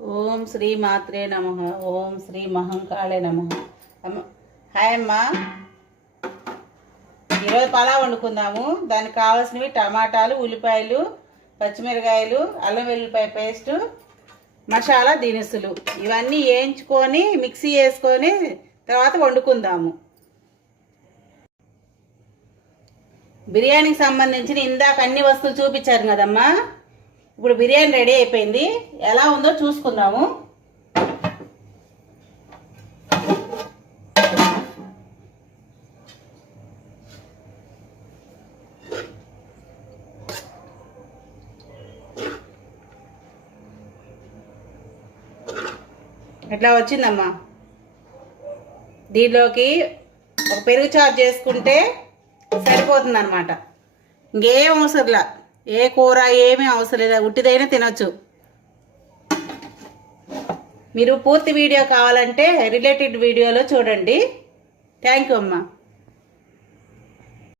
ఓం శ్రీ మాత్రే నమ. ఓం శ్రీ మహంకాళే నమ హాయ్ అమ్మా. ఈరోజు పలావ్ వండుకుందాము. దానికి కావాల్సినవి టమాటాలు ఉల్లిపాయలు పచ్చిమిరకాయలు అల్లం వెల్లిపాయ పేస్టు మసాలా దినుసులు. ఇవన్నీ వేయించుకొని మిక్సీ వేసుకొని తర్వాత వండుకుందాము. బిర్యానీకి సంబంధించిన ఇందాక అన్ని వస్తువులు చూపించారు కదమ్మా. ఇప్పుడు బిర్యానీ రెడీ అయిపోయింది. ఎలా ఉందో చూసుకుందాము. ఎట్లా వచ్చిందమ్మా? దీనిలోకి ఒక పెరుగు చారు చేసుకుంటే సరిపోతుంది అనమాట ఇంకేం అవసరంలా? ఏ కూర ఏమీ అవసరం లేదు. ఉట్టిదైనా తినొచ్చు. మీరు పూర్తి వీడియో కావాలంటే రిలేటెడ్ వీడియోలో చూడండి. థ్యాంక్ యూ అమ్మా.